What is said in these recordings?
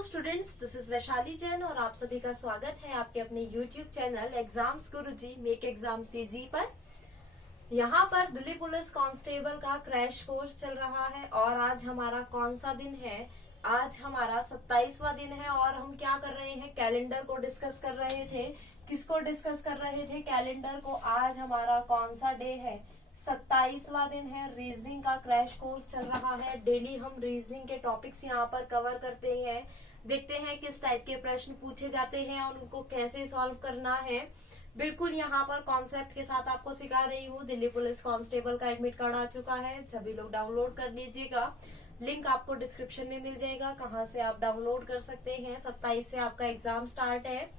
Hello students, this is Vaishali Jain और आप सभी का स्वागत है आपके अपने यूट्यूब चैनल एग्जाम्स गुरुजी मेक एग्जाम्स इजी पर। यहाँ पर दिल्ली पुलिस कांस्टेबल का क्रैश कोर्स चल रहा है और आज हमारा कौन सा दिन है? आज हमारा 27वां दिन है और हम क्या कर रहे हैं? कैलेंडर को डिस्कस कर रहे थे। किसको डिस्कस कर रहे थे? कैलेंडर को। आज हमारा कौन सा डे है? 27वां दिन है। रीजनिंग का क्रैश कोर्स चल रहा है। डेली हम रीजनिंग के टॉपिक्स यहाँ पर कवर करते हैं, देखते हैं किस टाइप के प्रश्न पूछे जाते हैं और उनको कैसे सॉल्व करना है। बिल्कुल यहाँ पर कॉन्सेप्ट के साथ आपको सिखा रही हूँ। दिल्ली पुलिस कांस्टेबल का एडमिट कार्ड आ चुका है, सभी लोग डाउनलोड कर लीजिएगा। लिंक आपको डिस्क्रिप्शन में मिल जाएगा, कहाँ से आप डाउनलोड कर सकते हैं। 27 से आपका एग्जाम स्टार्ट है,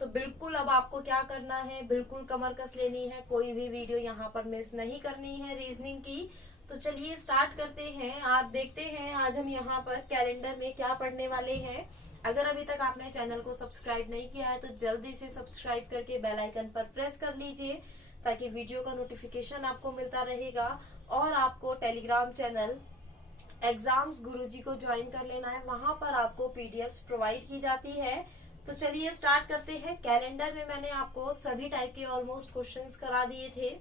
तो बिल्कुल अब आपको क्या करना है, बिल्कुल कमर कस लेनी है। कोई भी वीडियो यहाँ पर मिस नहीं करनी है रीजनिंग की। तो चलिए स्टार्ट करते हैं। आज देखते हैं आज हम यहाँ पर कैलेंडर में क्या पढ़ने वाले हैं। अगर अभी तक आपने चैनल को सब्सक्राइब नहीं किया है तो जल्दी से सब्सक्राइब करके बेल आइकन पर प्रेस कर लीजिए, ताकि वीडियो का नोटिफिकेशन आपको मिलता रहेगा। और आपको टेलीग्राम चैनल एग्जाम्स गुरुजी को ज्वाइन कर लेना है, वहां पर आपको पीडीएफ प्रोवाइड की जाती है। तो चलिए स्टार्ट करते हैं। कैलेंडर में मैंने आपको सभी टाइप के ऑलमोस्ट क्वेश्चंस करा दिए थे।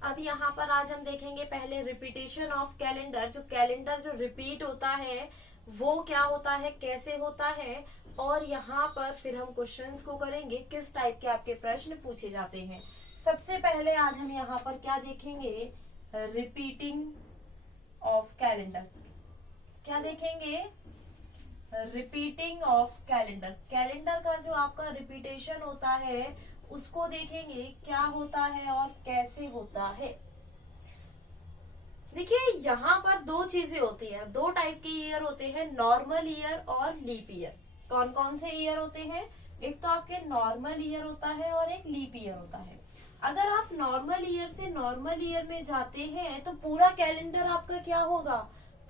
अब यहाँ पर आज हम देखेंगे पहले रिपीटेशन ऑफ कैलेंडर। जो कैलेंडर जो रिपीट होता है वो क्या होता है, कैसे होता है, और यहाँ पर फिर हम क्वेश्चंस को करेंगे किस टाइप के आपके प्रश्न पूछे जाते हैं। सबसे पहले आज हम यहाँ पर क्या देखेंगे? Repeating of calendar. क्या देखेंगे? Repeating of calendar. कैलेंडर का जो आपका रिपीटेशन होता है उसको देखेंगे क्या होता है और कैसे होता है। देखिए यहाँ पर दो चीजें होती हैं, दो टाइप के ईयर होते हैं, नॉर्मल ईयर और लीप ईयर। कौन कौन से ईयर होते हैं? एक तो आपके नॉर्मल ईयर होता है और एक लीप ईयर होता है। अगर आप नॉर्मल ईयर से नॉर्मल ईयर में जाते हैं तो पूरा कैलेंडर आपका क्या होगा?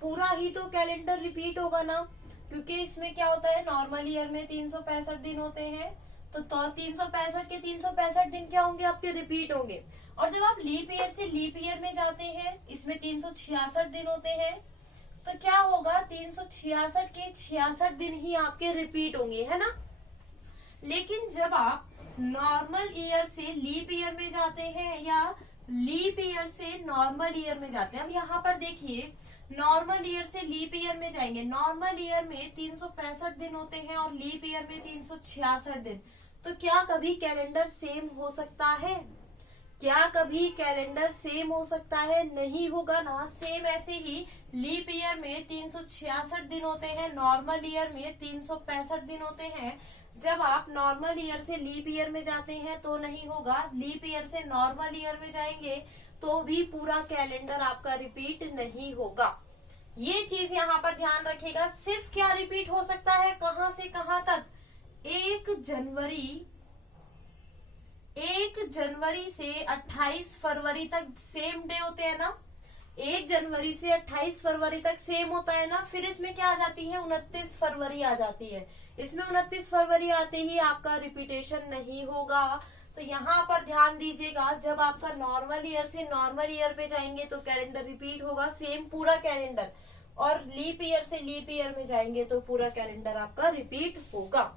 पूरा ही तो कैलेंडर रिपीट होगा ना, क्योंकि इसमें क्या होता है, नॉर्मल ईयर में 365 दिन होते हैं, तो 365 के 365 दिन क्या होंगे? आपके रिपीट होंगे। और जब आप लीप ईयर से लीप ईयर में जाते हैं, इसमें 366 दिन होते हैं, तो क्या होगा? 366 के 66 दिन ही आपके रिपीट होंगे, है ना। लेकिन जब आप नॉर्मल ईयर से लीप ईयर में जाते हैं या लीप ईयर से नॉर्मल ईयर में जाते हैं, अब यहाँ पर देखिए नॉर्मल ईयर से लीप ईयर में जाएंगे। नॉर्मल ईयर में 365 दिन होते हैं और लीप ईयर में 366 दिन। तो क्या कभी कैलेंडर सेम हो सकता है? क्या कभी कैलेंडर सेम हो सकता है? नहीं होगा ना। सेम ऐसे ही लीप ईयर में 366 दिन होते हैं, नॉर्मल ईयर में 365 दिन होते हैं। जब आप नॉर्मल ईयर से लीप ईयर में जाते हैं तो नहीं होगा, लीप ईयर से नॉर्मल ईयर में जाएंगे तो भी पूरा कैलेंडर आपका रिपीट नहीं होगा। ये चीज यहाँ पर ध्यान रखिएगा। सिर्फ क्या रिपीट हो सकता है, कहां से कहां तक? 1 जनवरी से 28 फरवरी तक सेम डे होते हैं ना। 1 जनवरी से 28 फरवरी तक सेम होता है ना। फिर इसमें क्या आ जाती है? 29 फरवरी आ जाती है। इसमें 29 फरवरी आते ही आपका रिपीटेशन नहीं होगा। तो यहाँ पर ध्यान दीजिएगा, जब आपका नॉर्मल ईयर से नॉर्मल ईयर पे जाएंगे तो कैलेंडर रिपीट होगा, सेम पूरा कैलेंडर। और लीप ईयर से लीप ईयर में जाएंगे तो पूरा कैलेंडर आपका रिपीट होगा।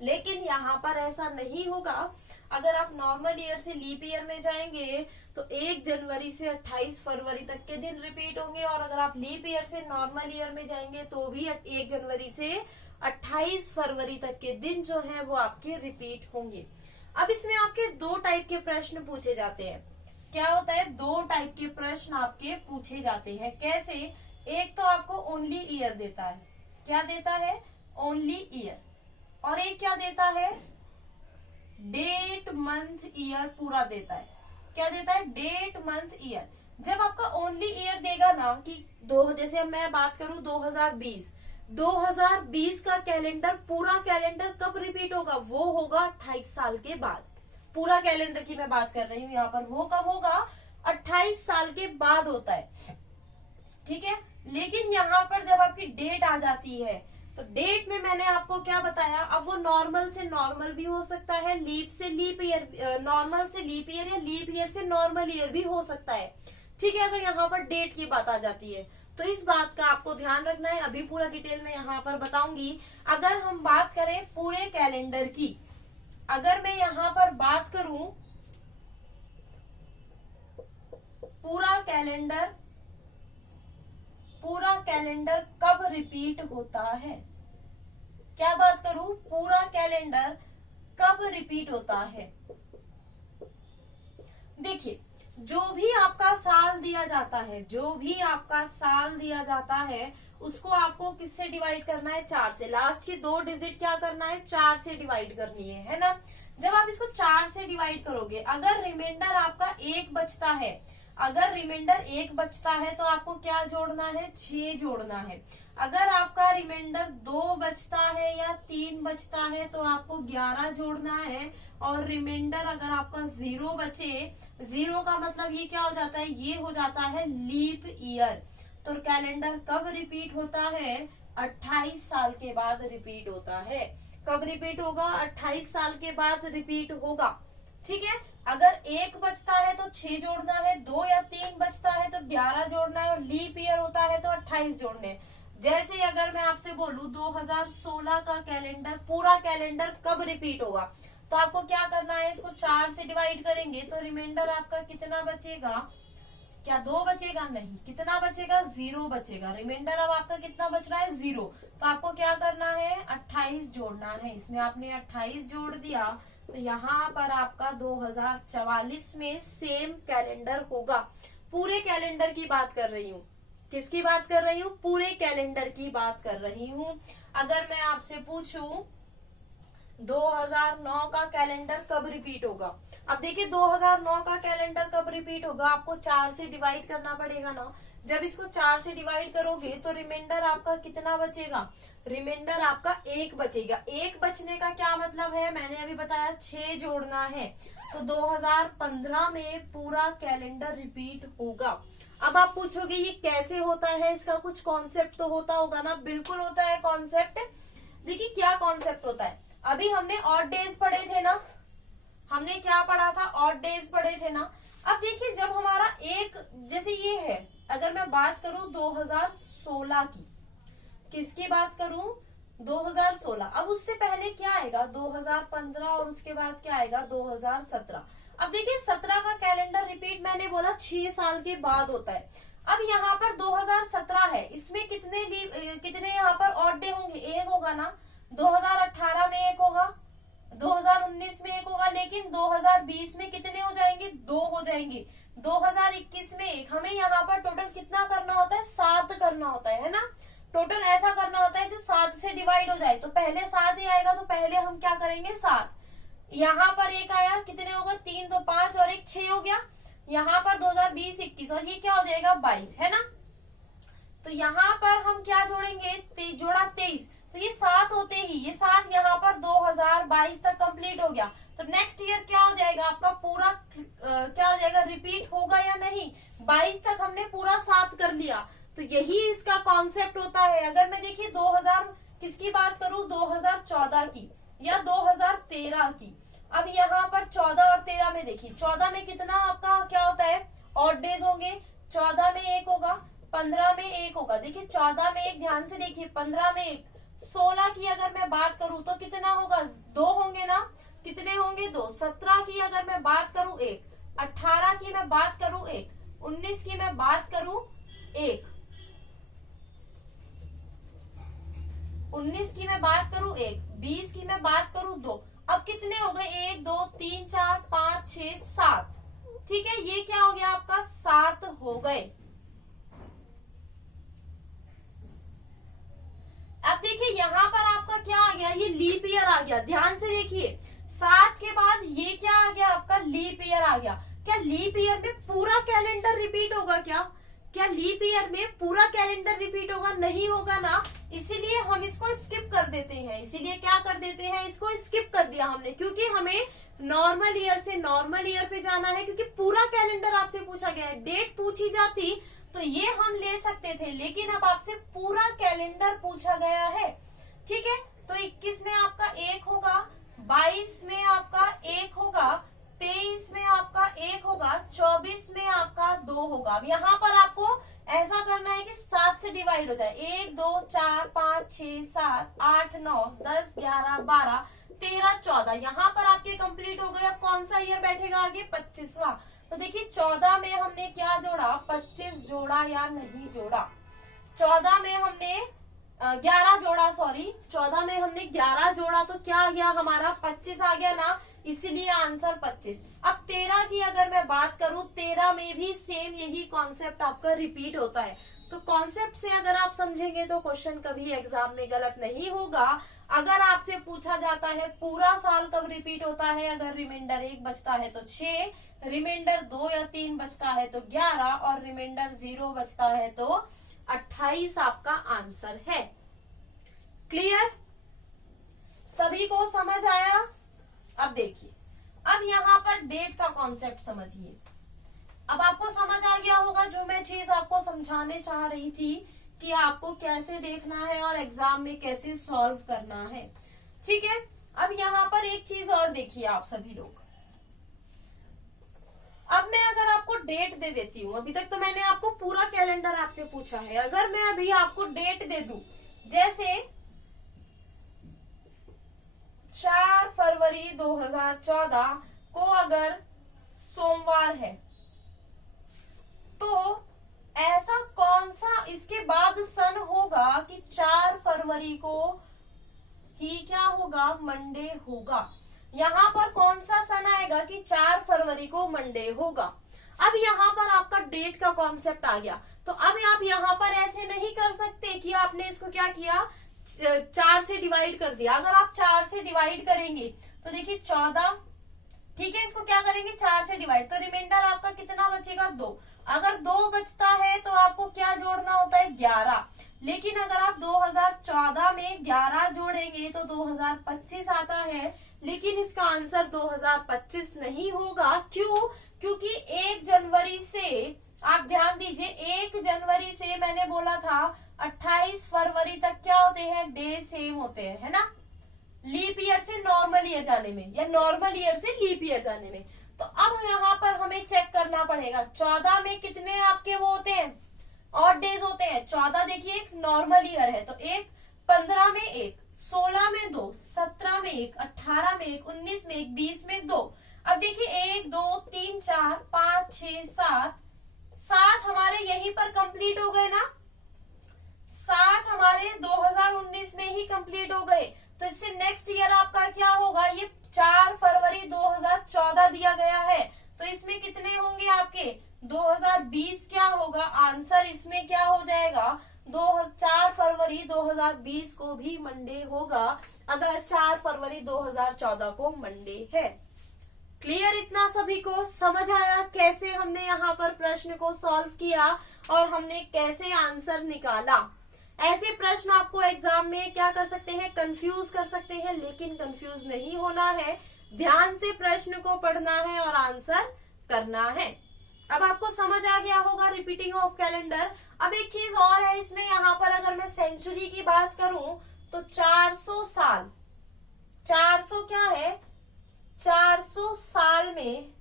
लेकिन यहाँ पर ऐसा नहीं होगा। अगर आप नॉर्मल ईयर से लीप ईयर में जाएंगे तो 1 जनवरी से 28 फरवरी तक के दिन रिपीट होंगे, और अगर आप लीप ईयर से नॉर्मल ईयर में जाएंगे तो भी 1 जनवरी से 28 फरवरी तक के दिन जो है वो आपके रिपीट होंगे। अब इसमें आपके दो टाइप के प्रश्न पूछे जाते हैं। क्या होता है? दो टाइप के प्रश्न आपके पूछे जाते हैं। कैसे? एक तो आपको ओनली ईयर देता है। क्या देता है? Only year. और एक क्या देता है? डेट मंथ ईयर पूरा देता है। क्या देता है? Date month year. जब आपका ओनली ईयर देगा ना कि जैसे अब मैं बात करूं 2020 का कैलेंडर, पूरा कैलेंडर कब रिपीट होगा? वो होगा 28 साल के बाद। पूरा कैलेंडर की मैं बात कर रही हूँ यहाँ पर। वो कब होगा? 28 साल के बाद होता है, ठीक है। लेकिन यहाँ पर जब आपकी डेट आ जाती है तो डेट में मैंने आपको क्या बताया? अब वो नॉर्मल से नॉर्मल भी हो सकता है, लीप से लीप ईयर, नॉर्मल से लीप ईयर या लीप ईयर से नॉर्मल ईयर भी हो सकता है, ठीक है। अगर यहाँ पर डेट की बात आ जाती है तो इस बात का आपको ध्यान रखना है, अभी पूरा डिटेल में यहाँ पर बताऊंगी। अगर हम बात करें पूरे कैलेंडर की, अगर मैं यहाँ पर बात करूं पूरा कैलेंडर कब रिपीट होता है, क्या बात करूं, पूरा कैलेंडर कब रिपीट होता है। देखिए, जो भी आपका साल दिया जाता है, उसको आपको किससे डिवाइड करना है, 4 से। लास्ट की 2 डिजिट क्या करना है, 4 से डिवाइड करनी है ना। जब आप इसको 4 से डिवाइड करोगे, अगर रिमाइंडर आपका 1 बचता है, तो आपको क्या जोड़ना है, 6 जोड़ना है। अगर आपका रिमाइंडर 2 बचता है या 3 बचता है, तो आपको 11 जोड़ना है। और रिमाइंडर अगर आपका 0 बचे, 0 का मतलब ये क्या हो जाता है, ये हो जाता है लीप ईयर। तो कैलेंडर कब रिपीट होता है, 28 साल के बाद रिपीट होता है। कब रिपीट होगा, 28 साल के बाद रिपीट होगा। ठीक है, अगर 1 बचता है तो 6 जोड़ना है, 2 या 3 बचता है तो 11 जोड़ना है, और लीप ईयर होता है तो 28 जोड़ने हैं। जैसे अगर मैं आपसे बोलूं 2016 का कैलेंडर, पूरा कैलेंडर कब रिपीट होगा, तो आपको क्या करना है, इसको 4 से डिवाइड करेंगे तो रिमाइंडर आपका कितना बचेगा, क्या 2 बचेगा, नहीं, कितना बचेगा, 0 बचेगा। रिमाइंडर अब आपका कितना बच रहा है, 0। तो आपको क्या करना है, 28 जोड़ना है। इसमें आपने 28 जोड़ दिया, तो यहाँ पर आपका 2044 में सेम कैलेंडर होगा। पूरे कैलेंडर की बात कर रही हूँ, किसकी बात कर रही हूँ, पूरे कैलेंडर की बात कर रही हूँ। अगर मैं आपसे पूछूं 2009 का कैलेंडर कब रिपीट होगा, अब देखिए 2009 का कैलेंडर कब रिपीट होगा, आपको 4 से डिवाइड करना पड़ेगा ना। जब इसको 4 से डिवाइड करोगे तो रिमाइंडर आपका कितना बचेगा, रिमाइंडर आपका 1 बचेगा। 1 बचने का क्या मतलब है, मैंने अभी बताया 6 जोड़ना है। तो 2015 में पूरा कैलेंडर रिपीट होगा। अब आप पूछोगे ये कैसे होता है, इसका कुछ कॉन्सेप्ट तो होता होगा ना। बिल्कुल होता है कॉन्सेप्ट। देखिए क्या कॉन्सेप्ट होता है, अभी हमने ऑड डेज पढ़े थे ना, हमने क्या पढ़ा था, ऑड डेज पढ़े थे ना। अब देखिए जब हमारा एक, जैसे ये है, अगर मैं बात करूं 2016 की, किसकी बात करूं, 2016। अब उससे पहले क्या आएगा, 2015, और उसके बाद क्या आएगा, 2017। अब देखिए 17 का कैलेंडर रिपीट मैंने बोला 6 साल के बाद होता है। अब यहाँ पर 2017 है, इसमें कितने यहाँ पर ऑड डे होंगे, 1 होगा ना। 2018 में 1 होगा, 2019 में 1 होगा, लेकिन 2020 में कितने हो जाएंगे, 2 हो जाएंगे। 2021 में 1। हमें यहाँ पर टोटल कितना करना होता है, 7 करना होता है ना। टोटल ऐसा करना होता है जो 7 से डिवाइड हो जाए। तो पहले 7 ही आएगा, तो पहले हम क्या करेंगे, 7। यहाँ पर 1 आया, कितने होगा, 3 तो 5 और 1 6 हो गया। यहाँ पर 2020 21 और ये क्या हो जाएगा, 22 है ना। तो यहाँ पर हम क्या जोड़ेंगे, जोड़ा 23। तो ये 7 होते ही, ये 7 यहाँ पर 2022 तक कंप्लीट हो गया। तो नेक्स्ट ईयर क्या हो जाएगा आपका, पूरा क्या हो जाएगा, रिपीट होगा या नहीं। 22 तक हमने पूरा 7 कर लिया। तो यही इसका कॉन्सेप्ट होता है। अगर मैं देखिए 2000 किसकी बात करूं, 2014 की या 2013 की। अब यहाँ पर 14 और 13 में देखिए, 14 में कितना आपका क्या होता है, ऑड डेज होंगे। 14 में 1 होगा, 15 में 1 होगा। देखिए 14 में 1, ध्यान से देखिए, 15 में 1। 16 की अगर मैं बात करूं तो कितना होगा, 2 होंगे ना, कितने होंगे, 2। 17 की अगर मैं बात करूं 1, 18 की मैं बात करूं 1, 19 की मैं बात करूं 1, 19 की मैं बात करूं 1, 20 की मैं बात करूं 2। अब कितने हो गए, 1 2 3 4 5 6 7। ठीक है, ये क्या हो गया आपका, 7 हो गए। अब देखिए यहाँ पर आपका क्या आ गया, ये लीप ईयर आ गया। ध्यान से देखिए, 7 के बाद ये क्या आ गया आपका, लीप ईयर आ गया। क्या लीप ईयर में पूरा कैलेंडर रिपीट होगा, क्या लीप ईयर में पूरा कैलेंडर रिपीट होगा, नहीं होगा ना। इसीलिए हम इसको स्किप कर देते हैं। इसीलिए क्या कर देते हैं, इसको स्किप कर दिया हमने, क्योंकि हमें नॉर्मल ईयर से नॉर्मल ईयर पे जाना है। क्योंकि पूरा कैलेंडर आपसे पूछा गया है, डेट पूछी जाती तो ये हम ले सकते थे, लेकिन अब आपसे पूरा कैलेंडर पूछा गया है। ठीक है, तो 21 में आपका 1 होगा, 22 में आपका 1 होगा, 23 में आपका 1 होगा, 24 में आपका 2 होगा। अब यहाँ पर आपको ऐसा करना है कि 7 9, 10, 11, 12, 13, 14, यहाँ पर आपके कंप्लीट हो गए। अब कौन सा ईयर बैठेगा आगे? 25वां। तो देखिए 14 में हमने क्या जोड़ा? 25 जोड़ा या नहीं जोड़ा? 14 में हमने 11 जोड़ा, सॉरी 14 में हमने 11 जोड़ा, तो क्या आ गया हमारा? 25 आ गया ना, इसलिए आंसर 25। अब 13 की अगर मैं बात करूं, 13 में भी सेम यही कॉन्सेप्ट आपका रिपीट होता है। तो कॉन्सेप्ट से अगर आप समझेंगे तो क्वेश्चन कभी एग्जाम में गलत नहीं होगा। अगर आपसे पूछा जाता है पूरा साल कब रिपीट होता है, अगर रिमाइंडर 1 बचता है तो 6, रिमाइंडर 2 या 3 बचता है तो 11 और रिमाइंडर 0 बचता है तो 28 आपका आंसर है। क्लियर? सभी को समझ आया? अब देखिए, अब यहाँ पर डेट का कॉन्सेप्ट समझिए। अब आपको समझ आ गया होगा जो मैं चीज आपको समझाने चाह रही थी कि आपको कैसे देखना है और एग्जाम में कैसे सॉल्व करना है। ठीक है, अब यहाँ पर एक चीज और देखिए आप सभी लोग। अब मैं अगर आपको डेट दे देती हूँ, अभी तक तो मैंने आपको पूरा कैलेंडर आपसे पूछा है, अगर मैं अभी आपको डेट दे दूं, जैसे 4 फरवरी 2014 को अगर सोमवार है, तो ऐसा कौन सा इसके बाद सन होगा कि 4 फरवरी को ही क्या होगा? मंडे होगा। यहाँ पर कौन सा सन आएगा कि 4 फरवरी को मंडे होगा? अब यहाँ पर आपका डेट का कॉन्सेप्ट आ गया। तो अब आप यहाँ पर ऐसे नहीं कर सकते कि आपने इसको क्या किया, 4 से डिवाइड कर दिया। अगर आप 4 से डिवाइड करेंगे तो देखिए 14, ठीक है, इसको क्या करेंगे 4 से डिवाइड, तो रिमाइंडर आपका कितना बचेगा? 2। अगर 2 बचता है तो आपको क्या जोड़ना होता है? 11। लेकिन अगर आप 2014 में 11 जोड़ेंगे तो 2025 आता है, लेकिन इसका आंसर 2025 नहीं होगा। क्यों? क्योंकि 1 जनवरी से, आप ध्यान दीजिए, 1 जनवरी से मैंने बोला था 28 फरवरी तक क्या होते हैं? डे सेम होते हैं, है ना, लीप ईयर से नॉर्मल ईयर जाने में या नॉर्मल ईयर से लीप ईयर जाने में। तो अब यहाँ पर हमें चेक करना पड़ेगा 14 में कितने आपके वो होते हैं? ऑड डेज होते हैं। 14 देखिए एक नॉर्मल ईयर है, तो 1, 15 में 1, 16 में 2, 17 में 1, 18 में 1, 19 में 1, 20 में 2। अब देखिए 1, 2, 3, 4, 5, 6, 7 हमारे यहीं पर कंप्लीट हो गए ना, 7 हमारे 2019 में ही कंप्लीट हो गए। तो इससे नेक्स्ट ईयर आपका क्या होगा? ये 4 फरवरी 2014 दिया गया है, तो इसमें कितने होंगे आपके? 2020 क्या होगा? आंसर इसमें क्या हो जाएगा? 4 फरवरी 2020 को भी मंडे होगा, अगर 4 फरवरी 2014 को मंडे है। क्लियर? इतना सभी को समझ आया कैसे हमने यहाँ पर प्रश्न को सॉल्व किया और हमने कैसे आंसर निकाला? ऐसे प्रश्न आपको एग्जाम में क्या कर सकते हैं? कंफ्यूज कर सकते हैं, लेकिन कंफ्यूज नहीं होना है, ध्यान से प्रश्न को पढ़ना है और आंसर करना है। अब आपको समझ आ गया होगा रिपीटिंग ऑफ कैलेंडर। अब एक चीज और है इसमें, यहाँ पर अगर मैं सेंचुरी की बात करूं तो 400 साल, 400 क्या है? 400 साल में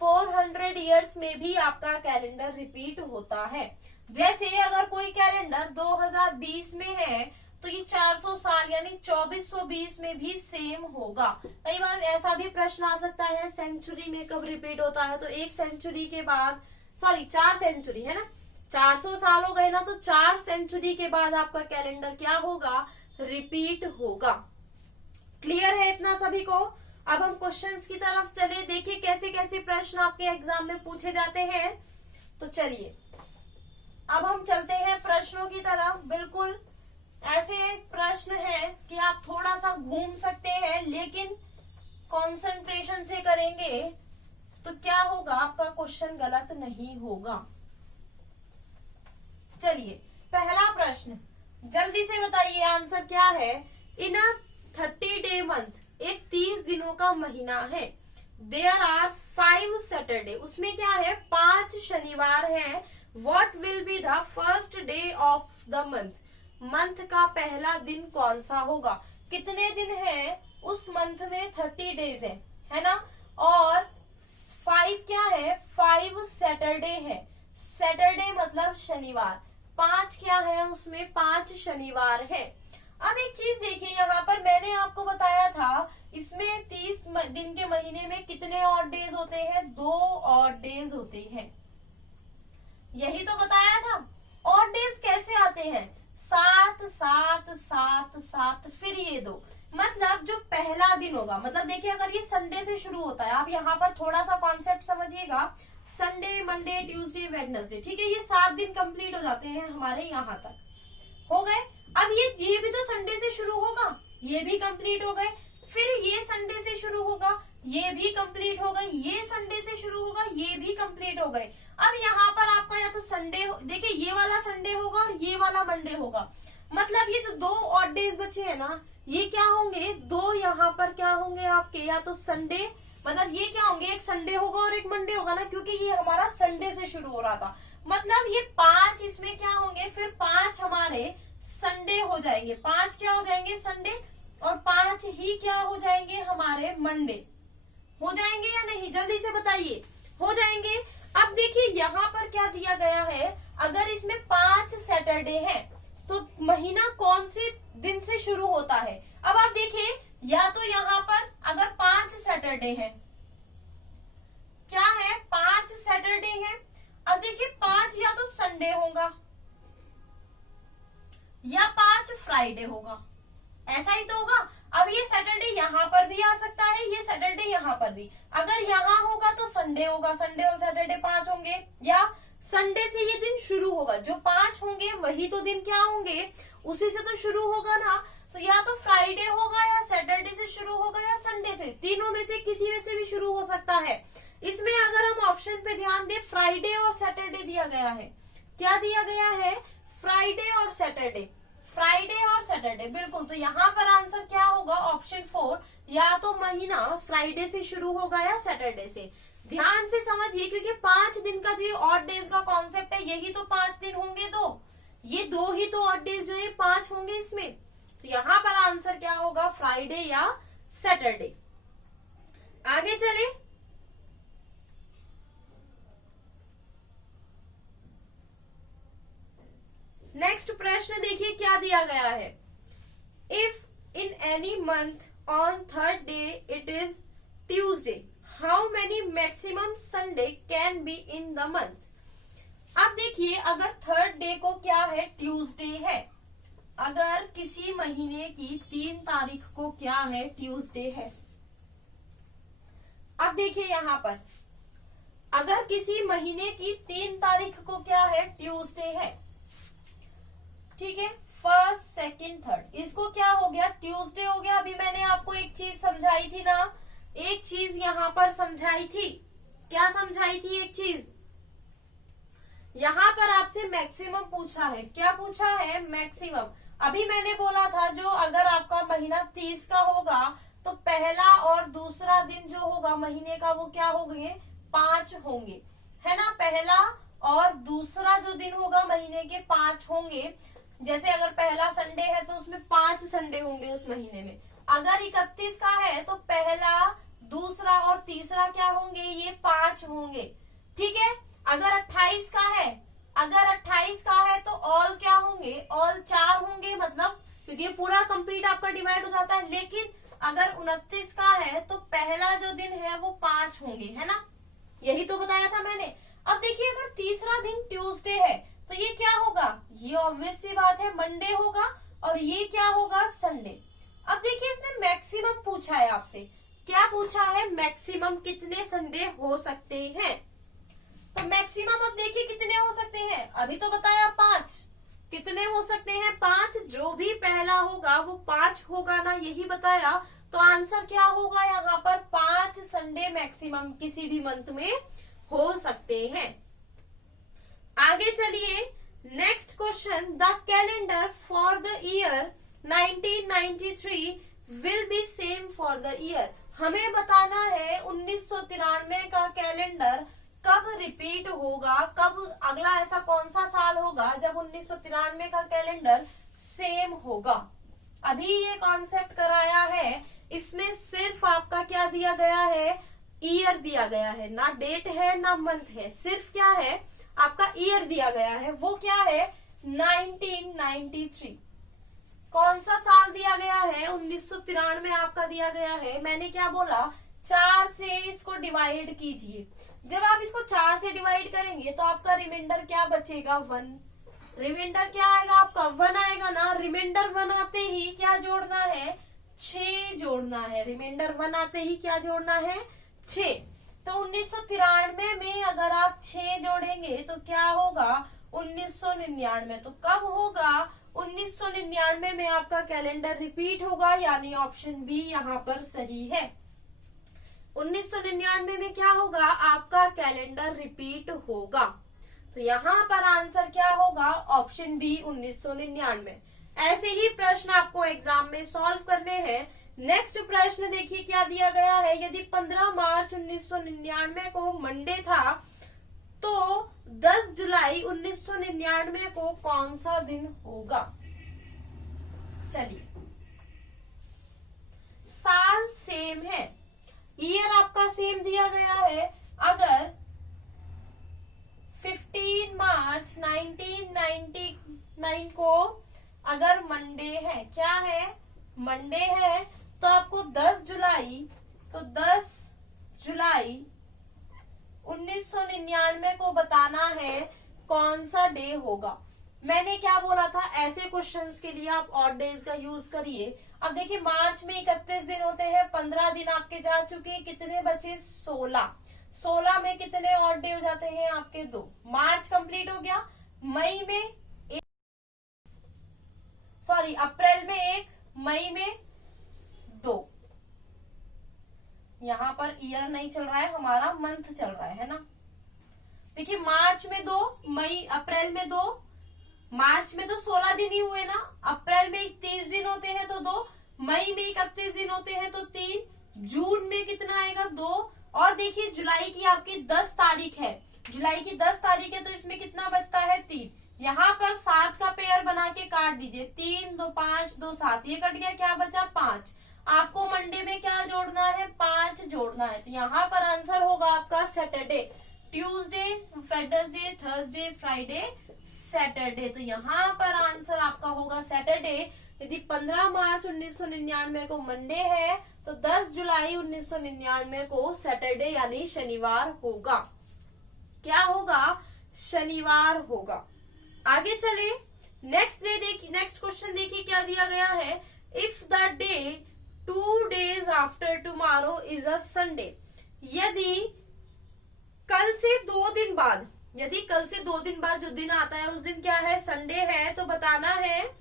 400 इयर्स में भी आपका कैलेंडर रिपीट होता है। जैसे अगर कोई कैलेंडर 2020 में है तो ये 400 साल यानी 2420 में भी सेम होगा। कई बार ऐसा भी प्रश्न आ सकता है सेंचुरी में कब रिपीट होता है, तो एक सेंचुरी के बाद, सॉरी 4 सेंचुरी है ना, 400 साल हो गए ना, तो 4 सेंचुरी के बाद आपका कैलेंडर क्या होगा? रिपीट होगा। क्लियर है इतना सभी को? अब हम क्वेश्चंस की तरफ चले, देखिए कैसे कैसे प्रश्न आपके एग्जाम में पूछे जाते हैं। तो चलिए अब हम चलते हैं प्रश्नों की तरफ। बिल्कुल ऐसे प्रश्न है कि आप थोड़ा सा घूम सकते हैं, लेकिन कंसंट्रेशन से करेंगे तो क्या होगा? आपका क्वेश्चन गलत नहीं होगा। चलिए पहला प्रश्न जल्दी से बताइए आंसर क्या है। इन अ 30 डे मंथ, एक 30 दिनों का महीना है, देयर आर 5 सैटरडे, उसमें क्या है? 5 शनिवार है। What will be the first day of the month? Month का पहला दिन कौन सा होगा? कितने दिन है उस मंथ में? 30 डेज है ना, और 5 क्या है? 5 सैटरडे है। सैटरडे मतलब शनिवार। 5 क्या है उसमें? 5 शनिवार है। अब एक चीज देखिए, यहाँ पर मैंने आपको बताया था इसमें 30 दिन के महीने में कितने ऑड डेज होते हैं, 2 ऑड डेज होते हैं, यही तो बताया था। ऑड डेज कैसे आते हैं, 7 7 7 7 फिर ये 2, मतलब जो पहला दिन होगा, मतलब देखिए अगर ये संडे से शुरू होता है, आप यहाँ पर थोड़ा सा कॉन्सेप्ट समझिएगा, संडे मंडे ट्यूसडे वेडनेसडे, ठीक है, ये 7 दिन कंप्लीट हो जाते हैं हमारे यहाँ तक हो गए। अब ये भी तो संडे से शुरू होगा, ये भी कंप्लीट हो गए, फिर ये संडे से शुरू होगा, ये भी कंप्लीट हो गए, ये संडे से शुरू होगा, ये भी कंप्लीट हो गए। अब यहाँ पर आपका या तो संडे, देखिए ये वाला संडे होगा और ये वाला मंडे होगा, मतलब ये जो 2 ऑड डेज बचे हैं ना, ये क्या होंगे, 2 यहाँ पर क्या होंगे आपके, या तो संडे, मतलब ये क्या होंगे, एक संडे होगा और एक मंडे होगा ना, क्योंकि ये हमारा संडे से शुरू हो रहा था, मतलब ये 5 इसमें क्या होंगे, फिर 5 हमारे संडे हो जाएंगे, 5 क्या हो जाएंगे संडे, और 5 ही क्या हो जाएंगे हमारे मंडे, हो जाएंगे या नहीं, जल्दी से बताइए, हो जाएंगे। अब देखिए यहाँ पर क्या दिया गया है, अगर इसमें 5 सैटरडे हैं तो महीना कौन से दिन से शुरू होता है। अब आप देखिए, या तो यहाँ पर अगर 5 सैटरडे हैं, क्या है 5 सैटरडे हैं, अब देखिए 5 या तो संडे होगा या 5 फ्राइडे होगा, ऐसा ही तो होगा। अब ये सैटरडे यहाँ पर भी आ सकता है, ये सैटरडे यहाँ पर भी, अगर यहाँ होगा तो संडे होगा, संडे और सैटरडे 5 होंगे, या संडे से ये दिन शुरू होगा, जो 5 होंगे वही तो दिन क्या होंगे, उसी से तो शुरू होगा ना, तो या तो फ्राइडे होगा या सैटरडे से शुरू होगा या संडे से, तीनों में से किसी में से भी शुरू हो सकता है। इसमें अगर हम ऑप्शन पे ध्यान दें, फ्राइडे और सैटरडे दिया गया है, क्या दिया गया है, फ्राइडे और सैटरडे, फ्राइडे और सैटरडे, बिल्कुल। तो यहाँ पर आंसर क्या होगा, ऑप्शन 4, या तो महीना फ्राइडे से शुरू होगा या सैटरडे से। ध्यान से समझिए, क्योंकि 5 दिन का जो ये ऑड डेज का कॉन्सेप्ट है, यही तो 5 दिन होंगे, तो ये 2 ही तो ऑड डेज जो है 5 होंगे इसमें, तो यहाँ पर आंसर क्या होगा, फ्राइडे या सैटरडे। आगे चले, नेक्स्ट प्रश्न देखिए क्या दिया गया है, if in any month on third day it is Tuesday, how many maximum Sunday can be in the month. अब देखिए, अगर थर्ड डे को क्या है, ट्यूसडे है, अगर किसी महीने की 3 तारीख को क्या है, ट्यूसडे है। अब देखिए यहाँ पर, अगर किसी महीने की 3 तारीख को क्या है, ट्यूसडे है, ठीक है, फर्स्ट सेकंड थर्ड, इसको क्या हो गया, ट्यूसडे हो गया। अभी मैंने आपको एक चीज समझाई थी ना, एक चीज यहाँ पर समझाई थी, क्या समझाई थी, एक चीज यहाँ पर आपसे मैक्सिमम पूछा है, क्या पूछा है, मैक्सिमम। अभी मैंने बोला था, जो अगर आपका महीना 30 का होगा तो पहला और दूसरा दिन जो होगा महीने का, वो क्या होंगे, 5 होंगे, है ना, पहला और दूसरा जो दिन होगा महीने के 5 होंगे। जैसे अगर पहला संडे है तो उसमें 5 संडे होंगे उस महीने में। अगर 31 का है तो पहला, दूसरा और तीसरा क्या होंगे, ये 5 होंगे, ठीक है। अगर 28 का है, अगर 28 का है तो ऑल क्या होंगे, ऑल 4 होंगे, मतलब क्योंकि ये पूरा कंप्लीट आपका डिवाइड हो जाता है। लेकिन अगर 29 का है तो पहला जो दिन है वो 5 होंगे, है ना, यही तो बताया था मैंने। अब देखिए, अगर तीसरा दिन ट्यूसडे है तो ये क्या होगा, ये ऑब्वियस सी बात है मंडे होगा, और ये क्या होगा, संडे। अब देखिए, इसमें मैक्सिमम पूछा है आपसे, क्या पूछा है, मैक्सिमम कितने संडे हो सकते हैं। तो मैक्सिमम अब देखिए कितने हो सकते हैं, अभी तो बताया 5, कितने हो सकते हैं, 5, जो भी पहला होगा वो 5 होगा ना, यही बताया। तो आंसर क्या होगा यहाँ पर, 5 संडे मैक्सिमम किसी भी मंथ में हो सकते हैं। आगे चलिए, next question, the calendar for the year 1993 will be same for the year. हमें बताना है 1993 का कैलेंडर कब रिपीट होगा, कब अगला ऐसा कौन सा साल होगा जब 1993 का कैलेंडर सेम होगा। अभी ये कॉन्सेप्ट कराया है, इसमें सिर्फ आपका क्या दिया गया है, ईयर दिया गया है, ना डेट है ना मंथ है, सिर्फ क्या है आपका ईयर दिया गया है, वो क्या है 1993। कौन सा साल दिया गया है? 1993 आपका दिया गया है। मैंने क्या बोला? 4 से इसको डिवाइड कीजिए। जब आप इसको 4 से डिवाइड करेंगे तो आपका रिमाइंडर क्या बचेगा? 1। रिमाइंडर क्या आएगा आपका? 1 आएगा ना। रिमाइंडर 1 आते ही क्या जोड़ना है? 6 जोड़ना है। रिमाइंडर 1 आते ही क्या जोड़ना है? 6। तो 1993 में अगर आप 6 जोड़ेंगे तो क्या होगा? 1999। तो कब होगा? 1999 में आपका कैलेंडर रिपीट होगा, यानी ऑप्शन बी यहाँ पर सही है। 1999 में क्या होगा? आपका कैलेंडर रिपीट होगा। तो यहाँ पर आंसर क्या होगा? Option B 1999। ऐसे ही प्रश्न आपको एग्जाम में सॉल्व करने हैं। नेक्स्ट प्रश्न देखिए क्या दिया गया है। यदि 15 मार्च 1999 को मंडे था तो 10 जुलाई 1999 को कौन सा दिन होगा? चलिए, साल सेम है, ईयर आपका सेम दिया गया है। अगर 15 मार्च 1999 को अगर मंडे है, क्या है? मंडे है, तो आपको 10 जुलाई 1999 को बताना है कौन सा डे होगा। मैंने क्या बोला था? ऐसे क्वेश्चंस के लिए आप ऑड डेज का यूज करिए। अब देखिए, मार्च में 31 दिन होते हैं, 15 दिन आपके जा चुके हैं, कितने बचे? 16। 16 में कितने ऑड डे हो जाते हैं आपके? 2। मार्च कंप्लीट हो गया। मई में अप्रैल में 1, मई में 2। यहाँ पर ईयर नहीं चल रहा है, हमारा मंथ चल रहा है ना। देखिए, मार्च में 2, अप्रैल में 2। मार्च में तो 16 दिन ही हुए ना। अप्रैल में 30 दिन होते हैं तो 2, मई में 31 दिन होते हैं तो 3, जून में कितना आएगा? 2। और देखिए, जुलाई की आपकी 10 तारीख है। जुलाई की 10 तारीख है तो इसमें कितना बचता है? 3। यहाँ पर 7 का पेयर बना के काट दीजिए। 3 2 5 2 7, ये कट गया, क्या बचा? 5। आपको मंडे में क्या जोड़ना है? 5 जोड़ना है। तो यहाँ पर आंसर होगा आपका Saturday. Tuesday, Wednesday, Thursday, Friday, Saturday. तो यहाँ पर आंसर आपका होगा सैटरडे। यदि 15 मार्च 1999 को मंडे है तो 10 जुलाई 1999 को सैटरडे यानी शनिवार होगा। क्या होगा? शनिवार होगा। आगे चले, नेक्स्ट क्वेश्चन देखिए क्या दिया गया है। If the day 2 days after tomorrow is a Sunday. यदि कल से 2 दिन बाद जो दिन आता है उस दिन क्या है? संडे है। तो बताना है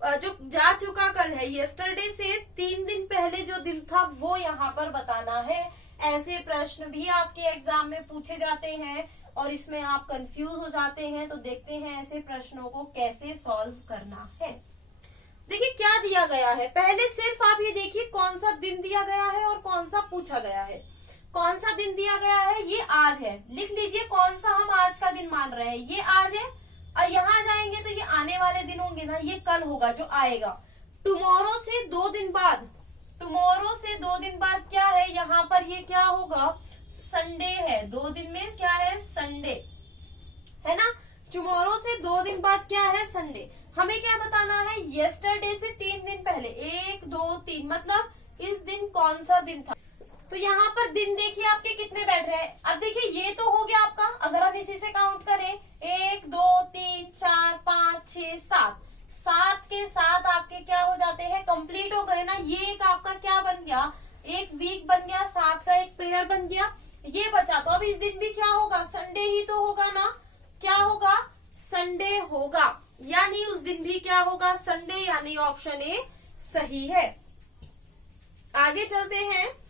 जो जा चुका कल है, यस्टरडे से 3 दिन पहले जो दिन था वो यहाँ पर बताना है। ऐसे प्रश्न भी आपके एग्जाम में पूछे जाते हैं और इसमें आप कंफ्यूज हो जाते हैं। तो देखते हैं ऐसे प्रश्नों को कैसे सॉल्व करना है। देखिए क्या दिया गया है। पहले सिर्फ आप ये देखिए कौन सा दिन दिया गया है और कौन सा पूछा गया है। कौन सा दिन दिया गया है? ये आज है। लिख लीजिए कौन सा हम आज का दिन मान रहे हैं। ये आज है और यहाँ जाएंगे तो ये आने वाले दिन होंगे ना, ये कल होगा जो आएगा। टुमारो से 2 दिन बाद, क्या है यहाँ पर? ये क्या होगा? संडे है। 2 दिन में क्या है? संडे है ना। टुमारो से 2 दिन बाद क्या है? संडे। हमें क्या बताना है? यस्टरडे से 3 दिन पहले, 1 2 3, मतलब इस दिन कौन सा दिन था। तो यहाँ पर दिन देखिए आपके कितने बैठ रहे हैं। अब देखिए ये तो हो गया आपका, अगर हम इसी से काउंट करें 1 2 3 4 5 6 7, 7 के साथ आपके क्या हो जाते हैं? कंप्लीट हो गए ना। ये एक आपका क्या बन गया? एक वीक बन गया, 7 का एक पेयर बन गया, ये बचा। तो अब इस दिन भी क्या होगा? संडे ही तो होगा ना। क्या होगा? संडे होगा, यानी उस दिन भी क्या होगा? संडे, यानी ऑप्शन ए सही है। आगे चलते हैं।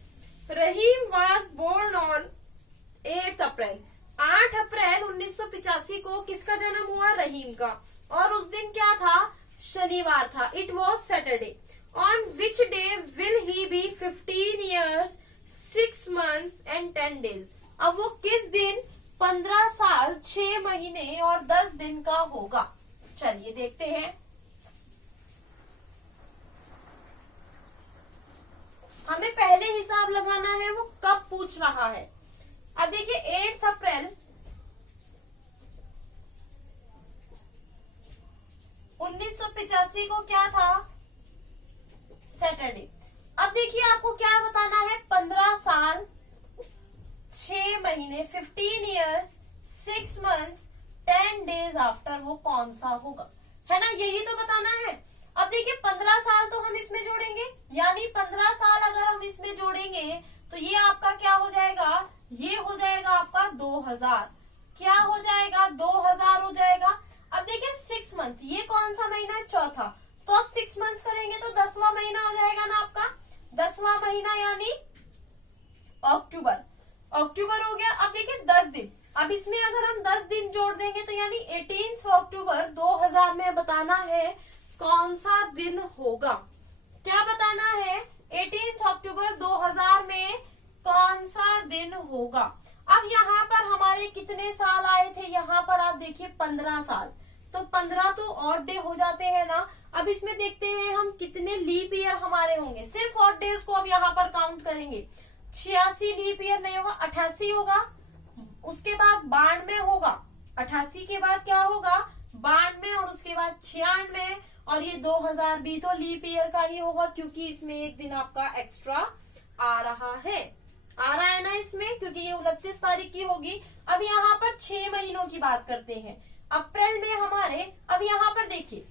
रहीम वॉज बोर्न ऑन 8 अप्रैल। 8 अप्रैल 1985 को किसका जन्म हुआ? रहीम का। और उस दिन क्या था? शनिवार था। It was Saturday. On which day will he be 15 years 6 months and 10 days। अब वो किस दिन 15 साल 6 महीने और 10 दिन का होगा? चलिए देखते हैं। हमें पहले हिसाब लगाना है वो कब पूछ रहा है। अब देखिए 8 अप्रैल 1985 को क्या था? सैटरडे। अब देखिए आपको क्या बताना है, 15 साल 6 महीने 15 ईयर्स 6 मंथ्स 10 डेज आफ्टर वो कौन सा होगा, है ना, यही तो बताना है। अब देखिए 15 साल तो हम इसमें जोड़ेंगे, यानी 15 साल अगर हम इसमें जोड़ेंगे तो ये आपका क्या हो जाएगा, ये हो जाएगा आपका 2000, क्या हो जाएगा 2000 हो जाएगा। अब देखिए 6 मंथ, ये कौन सा महीना है, चौथा, तो अब 6 मंथ्स करेंगे तो 10वां महीना हो जाएगा ना आपका, 10वां महीना यानी अक्टूबर, अक्टूबर हो गया। अब देखिए 10 दिन, अब इसमें अगर हम 10 दिन जोड़ देंगे तो यानी 18 अक्टूबर 2000 में बताना है कौन सा दिन होगा, क्या बताना है, 18 अक्टूबर 2000 में कौन सा दिन होगा। अब यहाँ पर हमारे कितने साल आए थे, यहाँ पर आप देखिए 15 साल, तो 15 तो ऑड डे हो जाते हैं ना। अब इसमें देखते हैं हम कितने लीप ईयर हमारे होंगे, सिर्फ ऑड डेज को अब यहाँ पर काउंट करेंगे। 86 लीप ईयर नहीं होगा, 88 होगा, उसके बाद 92 होगा, 88 के बाद क्या होगा 92, और उसके बाद 96, और ये 2000 भी तो लीप ईयर का ही होगा क्योंकि इसमें एक दिन आपका एक्स्ट्रा आ रहा है ना इसमें, क्योंकि ये 29 तारीख की होगी। अब यहाँ पर 6 महीनों की बात करते हैं। अप्रैल में हमारे, अब यहाँ पर देखिए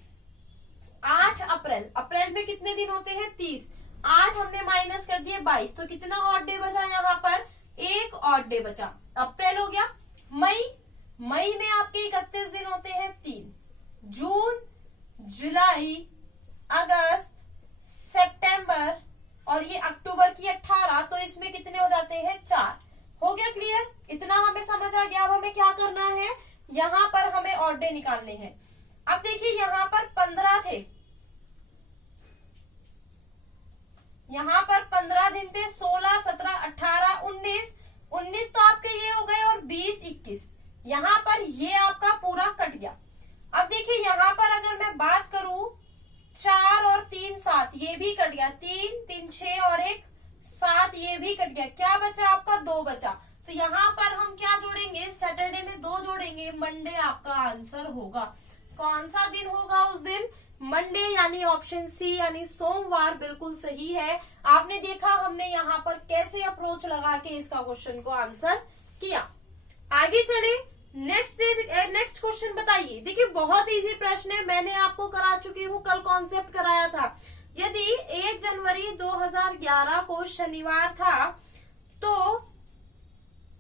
8 अप्रैल, अप्रैल में कितने दिन होते हैं 30, 8 हमने माइनस कर दिए 22, तो कितना ऑड डे बचा यहाँ पर, एक ऑड डे बचा, अप्रैल हो गया। मई, मई में आपके 31 दिन होते हैं 3, जून, जुलाई, अगस्त, सितंबर, और ये अक्टूबर की 18, तो इसमें कितने हो जाते हैं 4, हो गया क्लियर, इतना हमें समझ आ गया। अब हमें क्या करना है, यहाँ पर हमें ऑड डे निकालने हैं। अब देखिए यहाँ पर 15 थे, यहाँ पर 15 दिन थे, 16, 17, 18, 19, 19 तो आपके ये हो गए, और 20, 21, यहाँ पर ये आपका पूरा कट गया। अब देखिए यहाँ पर अगर मैं बात करूं, 4 और 3 7, ये भी कट गया, 3 3 6 और 1 7, ये भी कट गया, क्या बचा आपका 2 बचा। तो यहाँ पर हम क्या जोड़ेंगे, सैटरडे में 2 जोड़ेंगे, मंडे आपका आंसर होगा। कौन सा दिन होगा उस दिन, मंडे, यानी ऑप्शन सी यानी सोमवार बिल्कुल सही है। आपने देखा हमने यहाँ पर कैसे अप्रोच लगा के इसका क्वेश्चन को आंसर किया। आगे चले, नेक्स्ट क्वेश्चन बताइए। देखिए बहुत इजी प्रश्न है, मैंने आपको करा चुकी हूँ, कल कॉन्सेप्ट कराया था। यदि 1 जनवरी 2011 को शनिवार था तो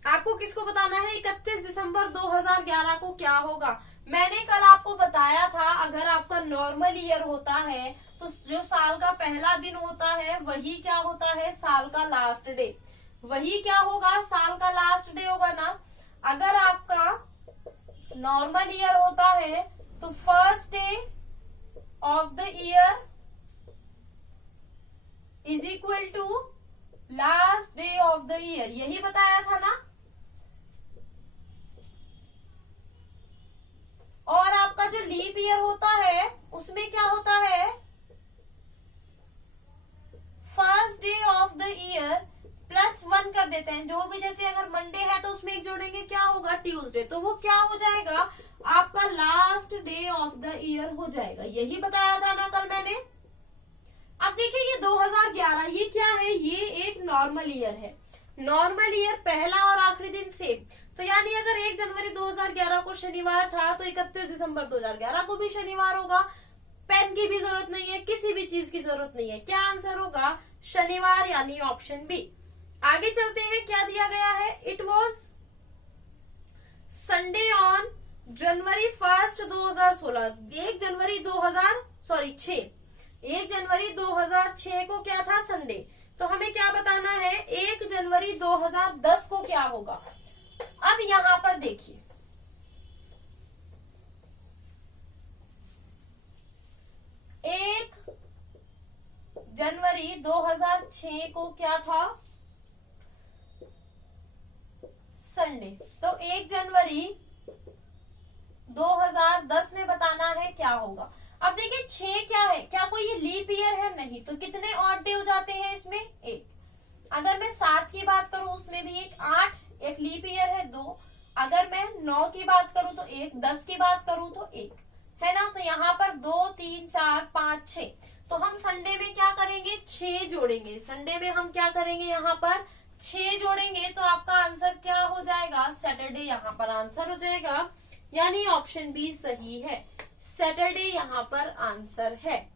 आपको किसको बताना है 31 दिसंबर 2011 को क्या होगा। मैंने कल आपको बताया था अगर आपका नॉर्मल ईयर होता है तो जो साल का पहला दिन होता है वही क्या होता है, साल का लास्ट डे, वही क्या होगा, साल का लास्ट डे होगा ना। अगर आपका नॉर्मल ईयर होता है तो first day of the year is equal to last day of the year, यही बताया था ना। और आपका जो लीप ईयर होता है उसमें क्या होता है, first day of the year +1 कर देते हैं, जो भी, जैसे अगर मंडे है तो उसमें एक जोड़ेंगे, क्या होगा ट्यूसडे, तो वो क्या हो जाएगा आपका last day of the year हो जाएगा, यही बताया था ना कल मैंने। अब देखिए ये 2011 ये क्या है, ये एक नॉर्मल ईयर है, नॉर्मल ईयर पहला और आखिरी दिन सेम, तो यानी अगर 1 जनवरी 2011 को शनिवार था तो 31 दिसंबर 2011 को भी शनिवार होगा। पेन की भी जरूरत नहीं है, किसी भी चीज की जरूरत नहीं है, क्या आंसर होगा शनिवार, यानी ऑप्शन बी। आगे चलते हैं, क्या दिया गया है, it was Sunday on January 1 2016, 1 जनवरी 2006 को क्या था, संडे, तो हमें क्या बताना है 1 जनवरी 2010 को क्या होगा। अब यहां पर देखिए 1 जनवरी 2006 को क्या था, संडे, तो 1 जनवरी 2010 में बताना है क्या होगा। अब देखिए 6 क्या है, क्या कोई ये लीप ईयर है, नहीं, तो कितने ऑड डे हो जाते हैं इसमें, 1। अगर मैं 7 की बात करूं उसमें भी 1, 8, एक लीप ईयर है 2, अगर मैं 9 की बात करूं तो 1, 10 की बात करूं तो 1, है ना। तो यहाँ पर 2 3 4 5 6, तो हम संडे में क्या करेंगे, 6 जोड़ेंगे। संडे में हम क्या करेंगे, यहाँ पर 6 जोड़ेंगे, तो आपका आंसर क्या हो जाएगा, सैटरडे यहाँ पर आंसर हो जाएगा, यानी ऑप्शन बी सही है, सैटरडे यहाँ पर आंसर है।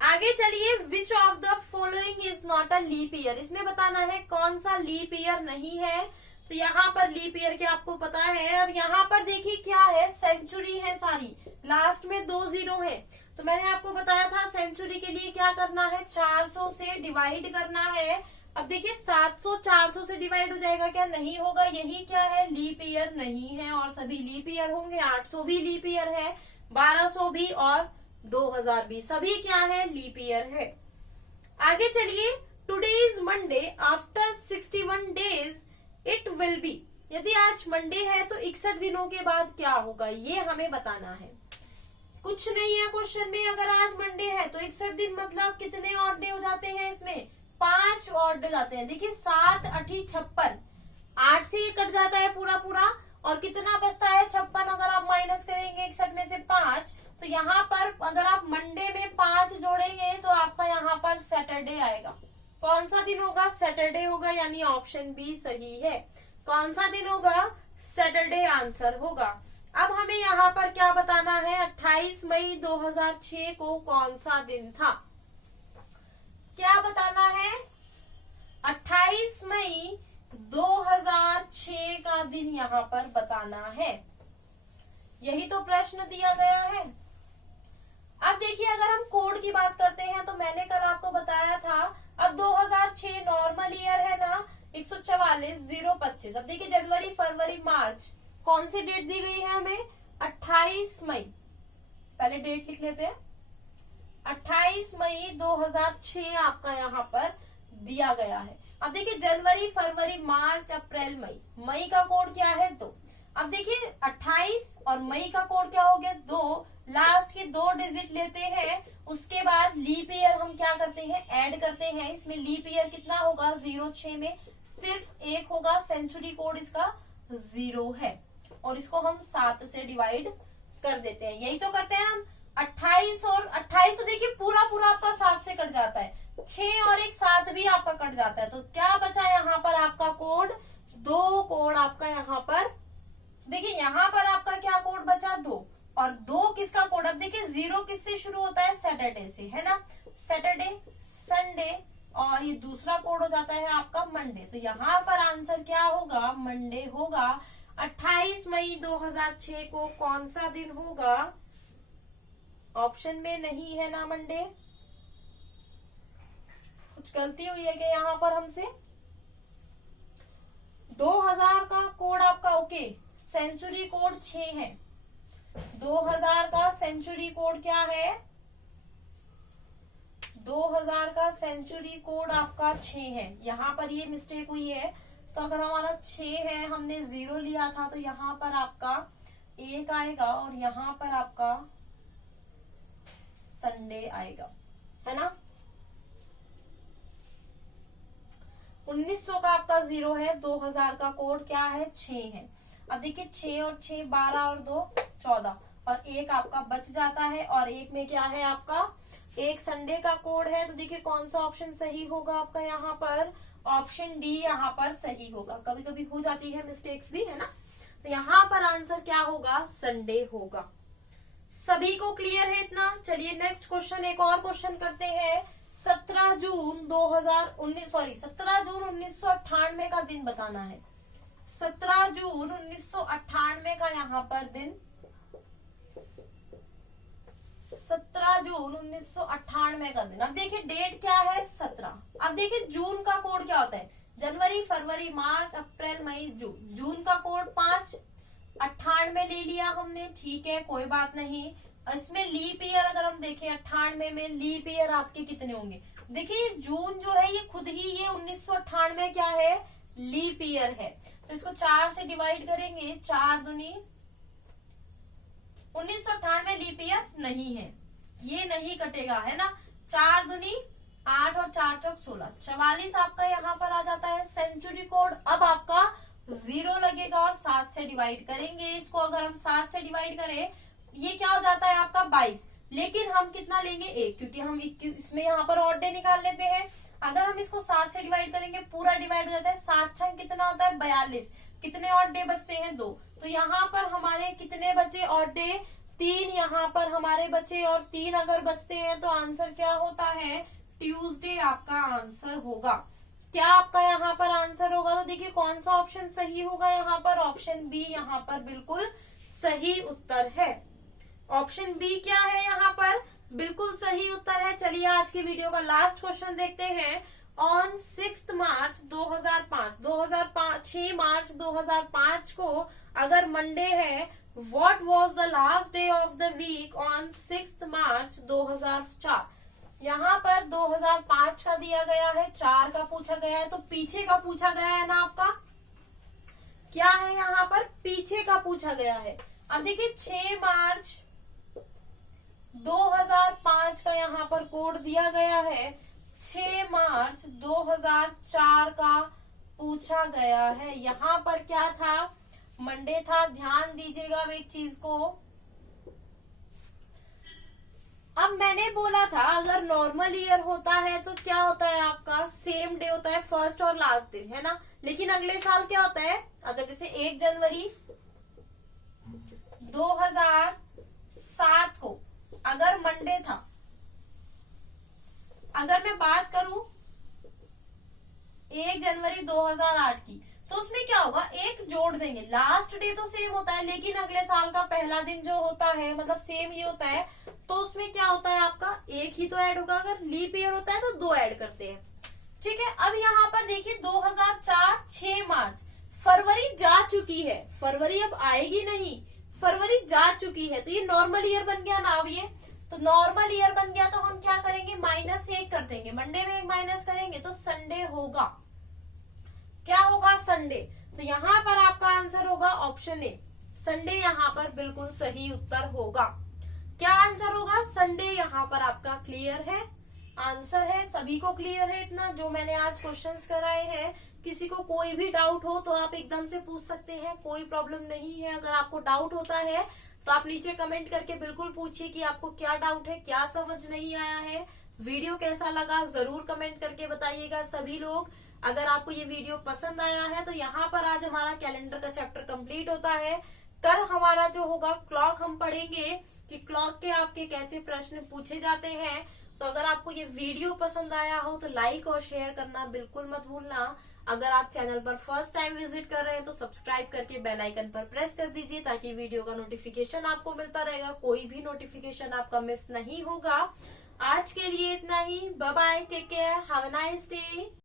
आगे चलिए, which of the following is not a leap year, इसमें बताना है कौन सा लीप ईयर नहीं है। तो यहाँ पर लीप ईयर के आपको पता है। अब यहाँ पर देखिए क्या है, सेंचुरी है सारी, लास्ट में 2 जीरो है। तो मैंने आपको बताया था सेंचुरी के लिए क्या करना है, 400 से डिवाइड करना है। अब देखिए 700 400 से डिवाइड हो जाएगा क्या, नहीं होगा, यही क्या है, लीप ईयर नहीं है। और सभी लीप ईयर होंगे, 800 भी लीप ईयर है, 1200 भी और 2000 भी, सभी क्या है, लीप ईयर है। आगे चलिए, today is Monday, after 61 days it will be, यदि आज मंडे है तो 61 दिनों के बाद क्या होगा, ये हमें बताना है। कुछ नहीं है क्वेश्चन में, अगर आज मंडे है तो 61 दिन मतलब कितने ऑड डे हो जाते हैं, इसमें 5 ऑड डे जाते हैं। देखिए 7 8 56, 8 से ये कट जाता है पूरा पूरा, और कितना बचता है 56, अगर आप माइनस करेंगे 61 में से 5, तो यहाँ पर अगर आप मंडे में 5 जोड़ेंगे तो आपका यहाँ पर सैटरडे आएगा। कौन सा दिन होगा, सैटरडे होगा, यानी ऑप्शन बी सही है। कौन सा दिन होगा, सैटरडे आंसर होगा। अब हमें यहाँ पर क्या बताना है, 28 मई 2006 को कौन सा दिन था, क्या बताना है, 28 मई 2006 का दिन यहाँ पर बताना है, यही तो प्रश्न दिया गया है। अब देखिए अगर हम कोड की बात करते हैं तो मैंने कल आपको बताया था, अब 2006 नॉर्मल ईयर है ना, 144 025। अब देखिए जनवरी फरवरी मार्च, कौन सी डेट दी गई है हमें, 28 मई, पहले डेट लिख लेते हैं, 28 मई 2006 आपका यहाँ पर दिया गया है। अब देखिए जनवरी फरवरी मार्च अप्रैल मई, मई का कोड क्या है 2। अब देखिए 28 और मई का कोड क्या हो गया 2, लास्ट के 2 डिजिट लेते हैं, उसके बाद लीप ईयर हम क्या करते हैं, ऐड करते हैं। इसमें लीप ईयर कितना होगा, 06 में सिर्फ 1 होगा, सेंचुरी कोड इसका 0 है, और इसको हम 7 से डिवाइड कर देते हैं, यही तो करते हैं हम। 28 और 28 तो देखिए पूरा पूरा आपका 7 से कट जाता है, 6 और 1 7 भी आपका कट जाता है, तो क्या बचा यहाँ पर आपका कोड, 2 कोड आपका यहाँ पर, देखिए यहाँ पर आपका क्या कोड बचा 2, और 2 किसका कोड, अब देखिए 0 किससे शुरू होता है, सैटरडे से, है ना, सैटरडे संडे, और ये दूसरा कोड हो जाता है आपका मंडे। तो यहाँ पर आंसर क्या होगा, मंडे होगा। 28 मई 2006 को कौन सा दिन होगा, ऑप्शन में नहीं है ना मंडे, कुछ गलती हुई है क्या यहाँ पर हमसे। 2000 का कोड आपका ओके, सेंचुरी कोड 6 है, 2000 का सेंचुरी कोड क्या है, 2000 का सेंचुरी कोड आपका 6 है, यहाँ पर ये मिस्टेक हुई है। तो अगर हमारा 6 है, हमने 0 लिया था, तो यहाँ पर आपका 1 आएगा, और यहाँ पर आपका संडे आएगा, है ना। 1900 का आपका 0 है, 2000 का कोड क्या है, 6 है। अब देखिए 6 और 6 12 और 2 14, और 1 आपका बच जाता है, और 1 में क्या है आपका, 1 संडे का कोड है। तो देखिए कौन सा ऑप्शन सही होगा आपका यहाँ पर, ऑप्शन डी यहाँ पर सही होगा। कभी कभी हो जाती है मिस्टेक्स भी, है ना। तो यहाँ पर आंसर क्या होगा, संडे होगा। सभी को क्लियर है इतना। चलिए नेक्स्ट क्वेश्चन, एक और क्वेश्चन करते हैं। 17 जून 1998 का दिन बताना है। 17 जून 1998 का यहाँ पर दिन, 17 जून 1998 का दिन। अब देखिए डेट क्या है 17। अब देखिए जून का कोड क्या होता है, जनवरी फरवरी मार्च अप्रैल मई जून। जून का कोड 5, 98 ले लिया हमने, ठीक है कोई बात नहीं। इसमें लीप ईयर अगर हम देखें 98 में लीप ईयर आपके कितने होंगे, देखिए जून जो है ये खुद ही ये 1998 क्या है, लीप ईयर है। तो इसको 4 से डिवाइड करेंगे, 4 दूनी 1998 लीप ईयर नहीं है, ये नहीं कटेगा, है ना। 4 दूनी 8 और 4 चौक 16, 44 आपका यहाँ पर आ जाता है सेंचुरी कोड। अब आपका 0 लगेगा और 7 से डिवाइड करेंगे इसको। अगर हम 7 से डिवाइड करें, ये क्या हो जाता है आपका 22, लेकिन हम कितना लेंगे 1, क्योंकि हम इसमें यहाँ पर ऑड डे निकाल लेते हैं। अगर हम इसको 7 से डिवाइड करेंगे पूरा डिवाइड हो जाता है, 7 छंग कितना होता है 42, कितने ऑड डे बचते हैं 2, तो यहाँ पर हमारे कितने बचे ऑड डे 3 यहाँ पर हमारे बचे, और 3 अगर बचते हैं तो आंसर क्या होता है ट्यूसडे आपका आंसर होगा। क्या आपका यहाँ पर आंसर होगा, तो देखिए कौन सा ऑप्शन सही होगा यहाँ पर, ऑप्शन बी यहाँ पर बिल्कुल सही उत्तर है। ऑप्शन बी क्या है यहाँ पर, बिल्कुल सही उत्तर है। चलिए आज की वीडियो का लास्ट क्वेश्चन देखते हैं। ऑन 6 मार्च 2005 6 मार्च 2005 को अगर मंडे है, what was the last day of the week on 6 March 2004। यहाँ पर 2005 का दिया गया है, 4 का पूछा गया है, तो पीछे का पूछा गया है ना आपका, क्या है यहाँ पर पीछे का पूछा गया है। अब देखिए 6 मार्च 2005 का यहाँ पर कोड दिया गया है, 6 मार्च 2004 का पूछा गया है। यहाँ पर क्या था, मंडे था। ध्यान दीजिएगा अब एक चीज को, अब मैंने बोला था अगर नॉर्मल ईयर होता है तो क्या होता है आपका सेम डे होता है, फर्स्ट और लास्ट दिन, है ना। लेकिन अगले साल क्या होता है, अगर जैसे 1 जनवरी 2007 को अगर मंडे था, अगर मैं बात करूं 1 जनवरी 2008 की, तो उसमें क्या होगा, एक जोड़ देंगे, लास्ट डे तो सेम होता है लेकिन अगले साल का पहला दिन जो होता है मतलब सेम ही होता है, तो उसमें क्या होता है आपका एक ही तो ऐड होगा। अगर लीप ईयर होता है तो 2 ऐड करते हैं, ठीक है। अब यहाँ पर देखिए 2004 6 मार्च, फरवरी जा चुकी है, फरवरी अब आएगी नहीं, फरवरी जा चुकी है, तो ये नॉर्मल ईयर बन गया ना। अब ये तो नॉर्मल ईयर बन गया, तो हम क्या करेंगे -1 कर देंगे, मंडे में 1 माइनस करेंगे तो संडे होगा। क्या होगा संडे, तो यहाँ पर आपका आंसर होगा ऑप्शन ए, संडे यहाँ पर बिल्कुल सही उत्तर होगा। क्या आंसर होगा, संडे यहाँ पर आपका क्लियर है, आंसर है। सभी को क्लियर है इतना जो मैंने आज क्वेश्चंस कराए हैं। किसी को कोई भी डाउट हो तो आप एकदम से पूछ सकते हैं, कोई प्रॉब्लम नहीं है। अगर आपको डाउट होता है तो आप नीचे कमेंट करके बिल्कुल पूछिए कि आपको क्या डाउट है, क्या समझ नहीं आया है। वीडियो कैसा लगा जरूर कमेंट करके बताइएगा सभी लोग। अगर आपको ये वीडियो पसंद आया है तो यहाँ पर आज हमारा कैलेंडर का चैप्टर कंप्लीट होता है। कल हमारा जो होगा क्लॉक हम पढ़ेंगे कि क्लॉक के आपके कैसे प्रश्न पूछे जाते हैं। तो अगर आपको ये वीडियो पसंद आया हो तो लाइक और शेयर करना बिल्कुल मत भूलना। अगर आप चैनल पर फर्स्ट टाइम विजिट कर रहे हैं तो सब्सक्राइब करके बेल आइकन पर प्रेस कर दीजिए ताकि वीडियो का नोटिफिकेशन आपको मिलता रहेगा, कोई भी नोटिफिकेशन आपका मिस नहीं होगा। आज के लिए इतना ही, bye bye, take care, have a nice day.